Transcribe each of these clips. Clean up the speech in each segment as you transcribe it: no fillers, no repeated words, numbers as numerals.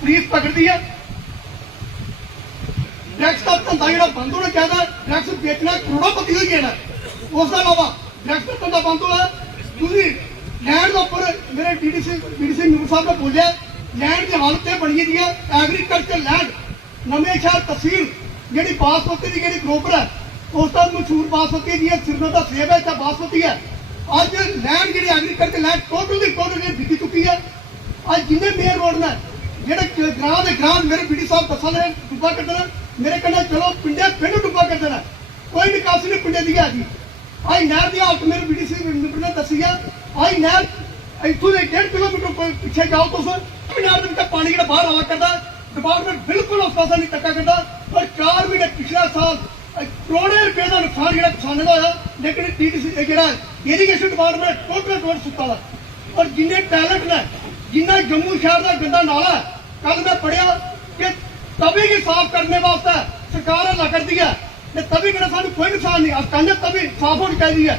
Police पकड़ती है drugs का धंधा जो बंद होना चाहिए। ड्रग्स बेचना करोड़ोंपति हो गया। उसके अलावा ड्रग्स का धंधा बंद होना लैंड के उपर मेरे डीडीसी न्यूज़ साहब ने बोलिया लैंड की हालत बनी हुई है। एग्रीकल्चर लैंड नवे शहर तहसील जी बासमती की जी ग्रोपर है उसका मशहूर बासमती जी श्रीनगर का सेब है बासमती है। अज लैंड जी एग्रीकल्चर लैंड टोटल बिकी चुकी है। अज जिन्हें मेन रोड ने जेडे ग्रां के ग्रां मेरे बीडी साहब बसा ने डुब्बा कर देना मेरे कहना चलो पिंडे पिंड डुब्बा कर देना कोई निकासी नहीं पिंडे की हैगी। अज नहर की हालत मेरे बीडी मिनट ने दसी है। अज नहर इतों 1.5 किलोमीटर पिछे जाओ तुम नहर के पानी जो बाहर आवा करता डिपार्टमेंट बिल्कुल उस पासा नहीं टक्का करता। और 4 महीने पिछला साल करोड़ों रुपए का नुकसान जो किसानों का होया लेकिन डीडीसी जो इरीगेशन डिपार्टमेंट टोटल सुता है। और जिन्हें टैलेंट ने जिन्ना जम्मू शहर का गंदा नाला है कल मैं पढ़िया कि तभी की साफ करने वास्ते सरकार हल्ला करती है तभी कि सानू कोई नुकसान नहीं कहने तभी साफ होनी चाहिए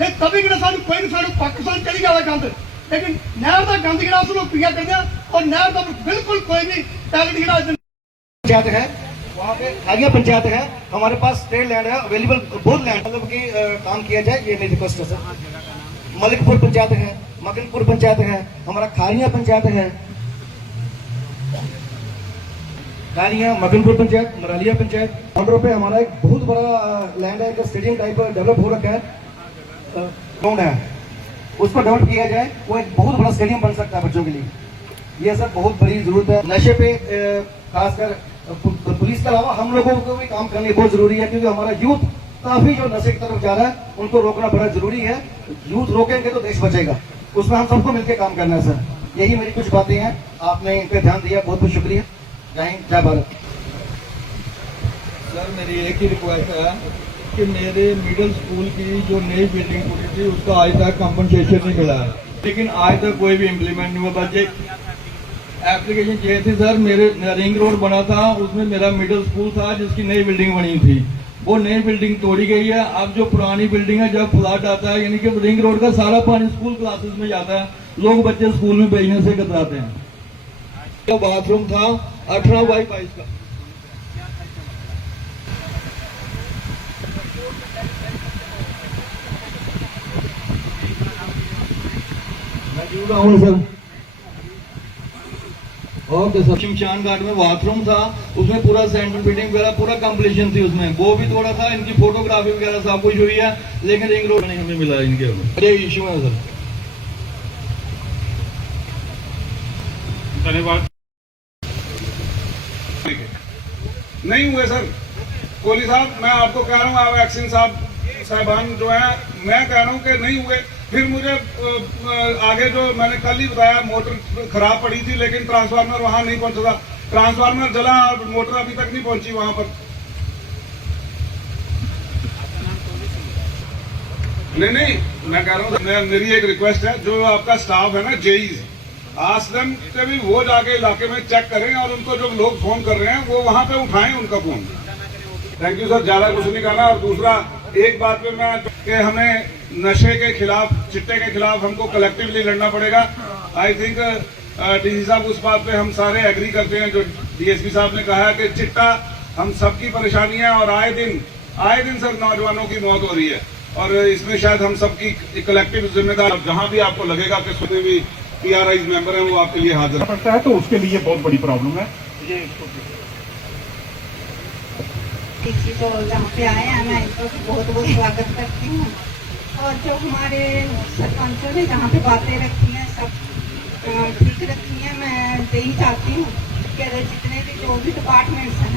है तभी कि सानू कोई नुकसान पाकिस्तान चली जाएगा गंद लेकिन नहर का गंद जो लोग पिया करते हैं और नहर का बिल्कुल कोई भी टैलेंट पंचायत है वहाँ पे खारिया पंचायत है। हमारे पास स्टेट लैंड है अवेलेबल बहुत लैंड मतलब कि काम किया जाए ये मेरी रिक्वेस्ट है सर। मलिकपुर पंचायत है मगनपुर पंचायत है हमारा खारिया पंचायत है खारिया मगनपुर पंचायत मरालिया पंचायत बॉर्डर पे हमारा एक बहुत बड़ा लैंड है स्टेडियम टाइप डेवलप हो रखा है ग्राउंड है उसको डेवलप किया जाए वो एक बहुत बड़ा स्टेडियम बन सकता है बच्चों के लिए। ये सर बहुत बड़ी जरूरत है। नशे पे खासकर पुलिस के अलावा हम लोगों को भी काम करनी बहुत जरूरी है क्योंकि हमारा यूथ काफी जो नशे की तरफ जा रहा है उनको रोकना बड़ा जरूरी है। यूथ रोकेंगे तो देश बचेगा उसमें हम सबको मिलकर काम करना है सर। यही मेरी कुछ बातें हैं आपने इन पे ध्यान दिया बहुत बहुत शुक्रिया। जय हिंद जय भारत। सर मेरी एक ही रिक्वेस्ट है कि मेरे मिडिल स्कूल की जो नई बिल्डिंग टूटी थी उसका आज तक कंपनसेशन नहीं मिला है लेकिन आज तक कोई भी इम्प्लीमेंट नहीं हुआ। बच्चे एप्लीकेशन चाहिए थी सर। मेरे रिंग रोड बना था उसमें मेरा मिडिल स्कूल था जिसकी नई बिल्डिंग बनी थी वो नई बिल्डिंग तोड़ी गई है। अब जो पुरानी बिल्डिंग है जब फ्लड आता है यानी कि रिंग रोड का सारा पानी स्कूल क्लासेस में जाता है लोग बच्चे स्कूल में भेजने से कतराते हैं। तो बाथरूम था 18x22 का सर। Okay sir. शमशान घाट में बाथरूम था उसमें पूरा सेंटर फिटिंग वगैरह पूरा कंप्लीशन थी उसमें वो भी थोड़ा था। इनकी फोटोग्राफी वगैरह सब कुछ हुई है लेकिन रिंग रोड नहीं हमें मिला इनके ये इशू है सर। धन्यवाद। नहीं हुए सर कोहली साहब मैं आपको कह रहा हूँ आप वैक्सीन साहबान जो है मैं कह रहा हूँ कि नहीं हुए। फिर मुझे आगे जो मैंने कल ही बताया मोटर खराब पड़ी थी लेकिन ट्रांसफार्मर वहां नहीं पहुंचा था। ट्रांसफार्मर जला और मोटर अभी तक नहीं पहुंची वहां पर। नहीं मैं कह रहा हूँ मेरी एक रिक्वेस्ट है जो आपका स्टाफ है ना जेई आसदम से भी वो जाके इलाके में चेक करें और उनको जो लोग फोन कर रहे हैं वो वहां पे उठाएं उनका फोन। थैंक यू सर ज्यादा कुछ नहीं करना। और दूसरा एक बात पे मैं कि हमें नशे के खिलाफ चिट्टे के खिलाफ हमको कलेक्टिवली लड़ना पड़ेगा। आई थिंक डीसी साहब उस बात पे हम सारे एग्री करते हैं जो डीएसपी साहब ने कहा है कि चिट्टा हम सबकी परेशानी है और आए दिन सर नौजवानों की मौत हो रही है और इसमें शायद हम सबकी कलेक्टिव जिम्मेदार जहां भी आपको लगेगा कि उसमें भी PRI मेंबर है वो आपके लिए हाजिर पड़ता है तो उसके लिए बहुत बड़ी प्रॉब्लम है। ये तो जहाँ पे आए हैं मैं इनको बहुत बहुत स्वागत करती हूँ और जो हमारे सरपंचों ने जहाँ पे बातें रखी हैं सब ठीक रखी हैं। मैं यही चाहती हूँ कि जितने भी जो भी डिपार्टमेंट्स हैं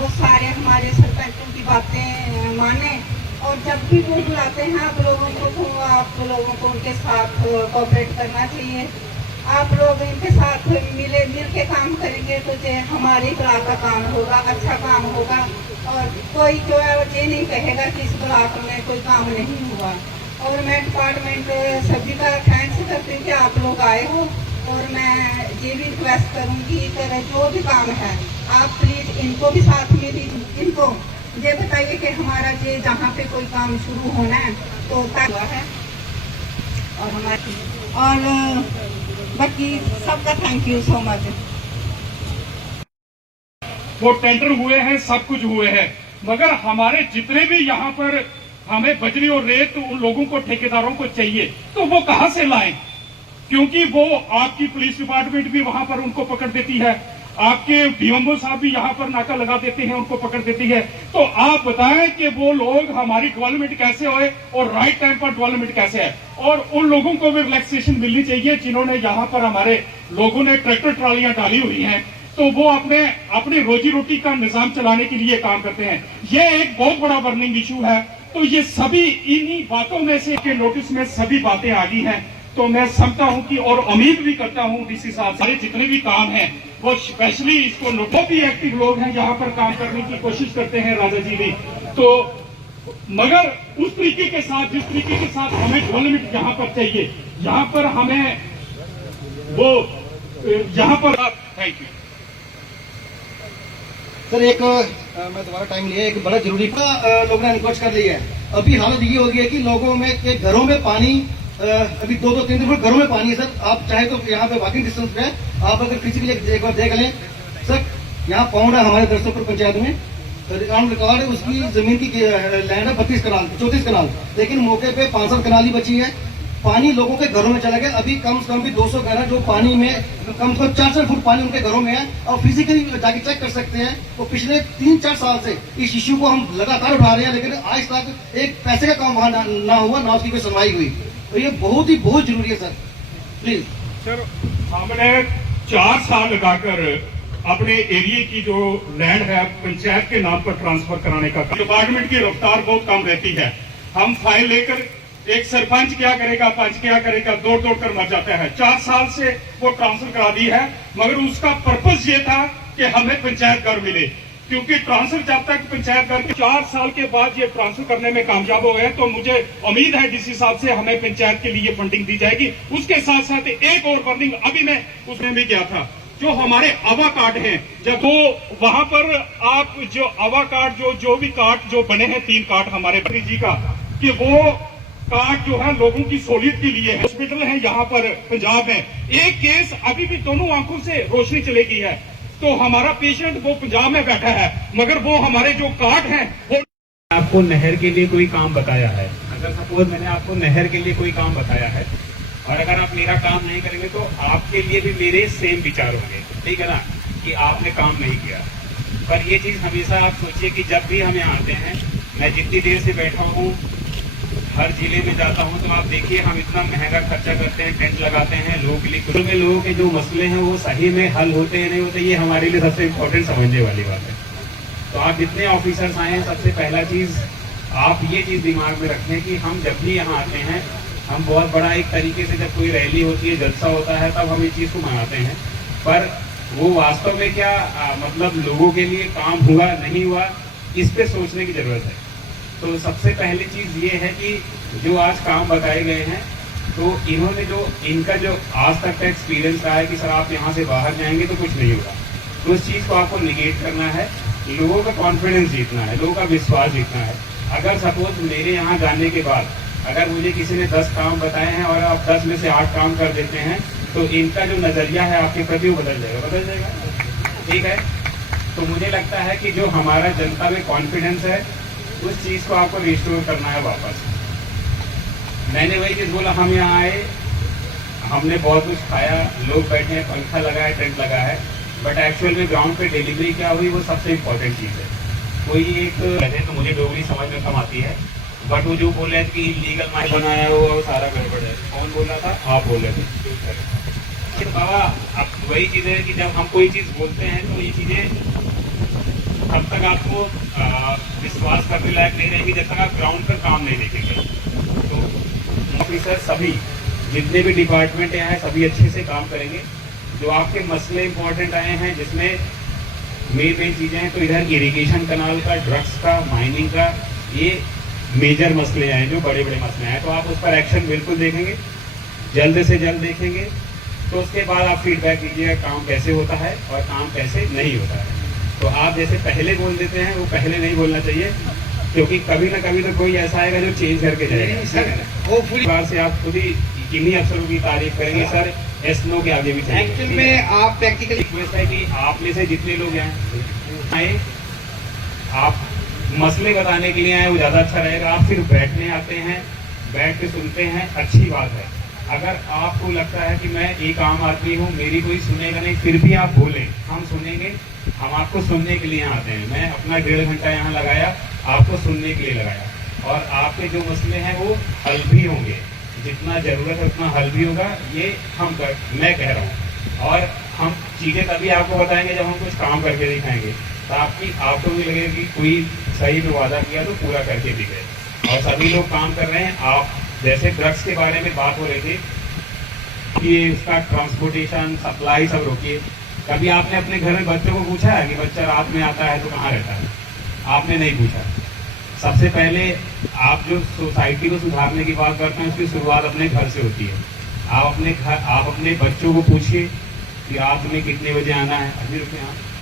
वो सारे हमारे सरपंचों की बातें माने और और जब भी वो बुलाते हैं आप लोगों को, तो आप लोगों को उनके साथ कोऑपरेट करना चाहिए। आप लोग इनके साथ मिल के काम करेंगे तो जो हमारी ब्लॉक का काम होगा, अच्छा काम होगा। और कोई जो है ये नहीं कहेगा कि इस ब्लॉक में कोई काम नहीं हुआ। और मैं डिपार्टमेंट सभी का थैंक्स करती हूँ कि आप लोग आए हो। और मैं ये भी रिक्वेस्ट करूँगी कि जो भी काम है आप प्लीज़ इनको भी साथ में लीजिए। इनको ये बताइए कि हमारा ये जहाँ पे कोई काम शुरू होना है तो हुआ है। और हमारी और बाकी सबका थैंक यू सो मच। वो टेंडर हुए हैं, सब कुछ हुए हैं, मगर हमारे जितने भी यहाँ पर हमें बजरी और रेत उन लोगों को, ठेकेदारों को चाहिए, तो वो कहां से लाएं? क्योंकि वो आपकी पुलिस डिपार्टमेंट भी वहां पर उनको पकड़ देती है, आपके डीएमओ साहब भी यहाँ पर नाका लगा देते हैं, उनको पकड़ देती है। तो आप बताएं कि वो लोग हमारी डेवलपमेंट कैसे होए और राइट टाइम पर डेवलपमेंट कैसे है। और उन लोगों को भी रिलैक्सेशन मिलनी चाहिए जिन्होंने यहाँ पर, हमारे लोगों ने ट्रैक्टर ट्रालियां डाली हुई हैं, तो वो अपनी रोजी रोटी का निजाम चलाने के लिए काम करते हैं। ये एक बहुत बड़ा बर्निंग इशू है। तो ये सभी इन्हीं बातों में से के नोटिस में सभी बातें आ गई हैं। तो मैं समझता हूं कि और उम्मीद भी करता हूं डीसी साहब सारे जितने भी काम हैं वो स्पेशली इसको वो भी एक्टिव लोग हैं, यहाँ पर काम करने की कोशिश करते हैं राजा जी भी। तो मगर उस तरीके के साथ, जिस तरीके के साथ हमें डेवलपमेंट यहाँ पर चाहिए, यहाँ पर हमें वो यहाँ पर। Thank you sir. एक मैं दोबारा टाइम लिया, एक बड़ा जरूरी लोगों ने रिक्वेस्ट कर ली है। अभी हालत ये हो गई है कि लोगों में के घरों में पानी, अभी 2-3 फुट घरों में पानी है सर। आप चाहे तो यहाँ पे वॉकिंग डिस्टेंस पे आप अगर फिजिकली एक बार देख लें सर, यहाँ पाउंड है हमारे दरसपुर पंचायत में, ऑन रिकॉर्ड है उसकी जमीन की लैंड है 32 कनाल 34 कनाल, लेकिन मौके पे 65 कनाल ही बची है। पानी लोगों के घरों में चला गया। अभी कम से कम भी 200 घर है जो पानी में, कम से कम 4-4 फुट पानी उनके घरों में है। और फिजिकली जाके चेक कर सकते हैं। तो पिछले 3-4 साल से इस इश्यू को हम लगातार उठा रहे हैं, लेकिन आज तक एक पैसे का काम वहां ना हुआ, ना उसकी कोई सुनवाई हुई। तो ये बहुत जरूरी है सर, प्लीज। सर, हमने 4 साल लगाकर अपने एरिया की जो लैंड है पंचायत के नाम पर ट्रांसफर कराने का, डिपार्टमेंट की रफ्तार बहुत कम रहती है। हम फाइल लेकर, एक सरपंच क्या करेगा, पंच क्या करेगा, दौड़ कर मर जाता है। 4 साल से वो ट्रांसफर करा दी है, मगर उसका पर्पस ये था कि हमें पंचायत घर मिले, क्योंकि ट्रांसफर जब तक पंचायत घर 4 साल के बाद ये ट्रांसफर करने में कामयाब हो गए। तो मुझे उम्मीद है डीसी साहब से हमें पंचायत के लिए फंडिंग दी जाएगी। उसके साथ साथ एक और फंडिंग अभी मैं उसमें भी गया था, जो हमारे आवा कार्ड हैं, जब वो वहां पर आप जो आवा कार्ड जो भी कार्ड जो बने हैं, 3 कार्ड हमारे बड़ी जी का, कि वो कार्ड जो है लोगों की सहूलियत के लिए है। हॉस्पिटल है यहाँ पर पंजाब में, एक केस अभी भी दोनों आंखों से रोशनी चली गई है। तो हमारा पेशेंट वो पंजाब में बैठा है, मगर वो हमारे जो कार्ड हैं वो। आपको नहर के लिए कोई काम बताया है, अगर सपोज मैंने आपको नहर के लिए कोई काम बताया है और अगर आप मेरा काम नहीं करेंगे तो आपके लिए भी मेरे सेम विचार होंगे, ठीक है ना, कि आपने काम नहीं किया। पर ये चीज हमेशा आप सोचिए कि जब भी हम यहाँ आते हैं, मैं जितनी देर से बैठा हूँ, हर जिले में जाता हूँ, तो आप देखिए हम इतना महंगा खर्चा करते हैं, टेंट लगाते हैं लोगों के लिए। कुछ में लोगों के जो मसले हैं वो सही में हल होते हैं नहीं होते, ये हमारे लिए सबसे इम्पोर्टेंट समझने वाली बात है। तो आप जितने ऑफिसर्स आए हैं, सबसे पहला चीज आप ये चीज दिमाग में रखें कि हम जब भी यहाँ आते हैं, हम बहुत बड़ा एक तरीके से जब कोई रैली होती है, जलसा होता है, तब हम इस चीज को मनाते हैं। पर वो वास्तव में क्या मतलब लोगों के लिए काम हुआ नहीं हुआ, इस पे सोचने की जरूरत है। तो सबसे पहली चीज ये है कि जो आज काम बताए गए हैं, तो इन्होंने जो इनका जो आज तक का एक्सपीरियंस रहा है कि सर आप यहाँ से बाहर जाएंगे तो कुछ नहीं होगा, तो उस चीज को आपको निगेट करना है, लोगों का कॉन्फिडेंस जीतना है, लोगों का विश्वास जीतना है। अगर सपोज मेरे यहाँ जाने के बाद अगर मुझे किसी ने 10 काम बताए हैं और आप 10 में से 8 काम कर देते हैं, तो इनका जो नजरिया है आपके प्रति वो बदल जाएगा, ठीक है। तो मुझे लगता है कि जो हमारा जनता में कॉन्फिडेंस है, उस चीज को आपको रिस्टोर करना है वापस। मैंने वही चीज बोला, हम यहाँ आए, हमने बहुत कुछ खाया, लोग बैठे हैं, पंखा लगा है, टेंट लगा है, बट एक्चुअल में ग्राउंड पे डिलीवरी क्या हुई, वो सबसे इम्पोर्टेंट चीज है। कोई एक वैसे तो मुझे डोगरी समझ में कम आती है, बट वो जो बोल रहे थे कि लीगल माइल बनाया है वो सारा गड़बड़ है, कौन बोल रहा था, आप बोल रहे थे। बाबा अब वही चीज है कि जब हम कोई चीज बोलते हैं तो ये चीजें तब तक आपको विश्वास करने लायक नहीं रहेगी जब तक आप ग्राउंड पर काम नहीं देखेंगे। तो ऑफिसर सभी जितने भी डिपार्टमेंट यहाँ हैं सभी अच्छे से काम करेंगे। जो आपके मसले इंपॉर्टेंट आए हैं जिसमें मेन चीजें हैं, तो इधर इरिगेशन कनाल का, ड्रग्स का, माइनिंग का, ये मेजर मसले आए जो बड़े बड़े मसले हैं। तो आप उस पर एक्शन बिल्कुल देखेंगे, जल्द से जल्द देखेंगे। तो उसके बाद आप फीडबैक दीजिएगा काम कैसे होता है और काम कैसे नहीं होता है। तो आप जैसे पहले बोल देते हैं वो पहले नहीं बोलना चाहिए, क्योंकि कभी ना कभी तो कोई ऐसा आएगा जो चेंज करके जाएगा। सर वो पूरी बार से आप खुद ही किन्हीं अफसरों की तारीफ करेंगे सर, एस नो के आगे भी एक्चुअल में आप प्रैक्टिकल रिक्वेस्ट है कि आप में से जितने लोग आए आप मसले बताने के लिए आए वो ज्यादा अच्छा रहेगा। आप सिर्फ बैठने आते हैं, बैठ के सुनते हैं, अच्छी बात है। अगर आपको लगता है कि मैं एक आम आदमी हूँ, मेरी कोई सुनेगा नहीं, फिर भी आप बोलें, हम सुनेंगे। हम आपको सुनने के लिए यहाँ आते हैं। मैं अपना 1.5 घंटा यहाँ लगाया, आपको सुनने के लिए लगाया। और आपके जो मसले हैं वो हल भी होंगे, जितना जरूरत है उतना हल भी होगा, ये मैं कह रहा हूँ। और हम चीजें तभी आपको बताएंगे जब हम कुछ काम करके दिखाएंगे, तो आपको भी लगेगा कि कोई सही में वादा किया तो पूरा करके भी गए। और सभी लोग काम कर रहे हैं। आप जैसे ड्रग्स के बारे में बात हो रही थी कि उसका ट्रांसपोर्टेशन, सप्लाई सब रोकिए। कभी आपने अपने घर में बच्चों को पूछा है कि बच्चा रात में आता है तो कहाँ रहता है? आपने नहीं पूछा। सबसे पहले आप जो सोसाइटी को सुधारने की बात करते हैं उसकी शुरुआत अपने घर से होती है। आप अपने बच्चों को पूछिए कि रात में कितने बजे आना है। अभी रुके आप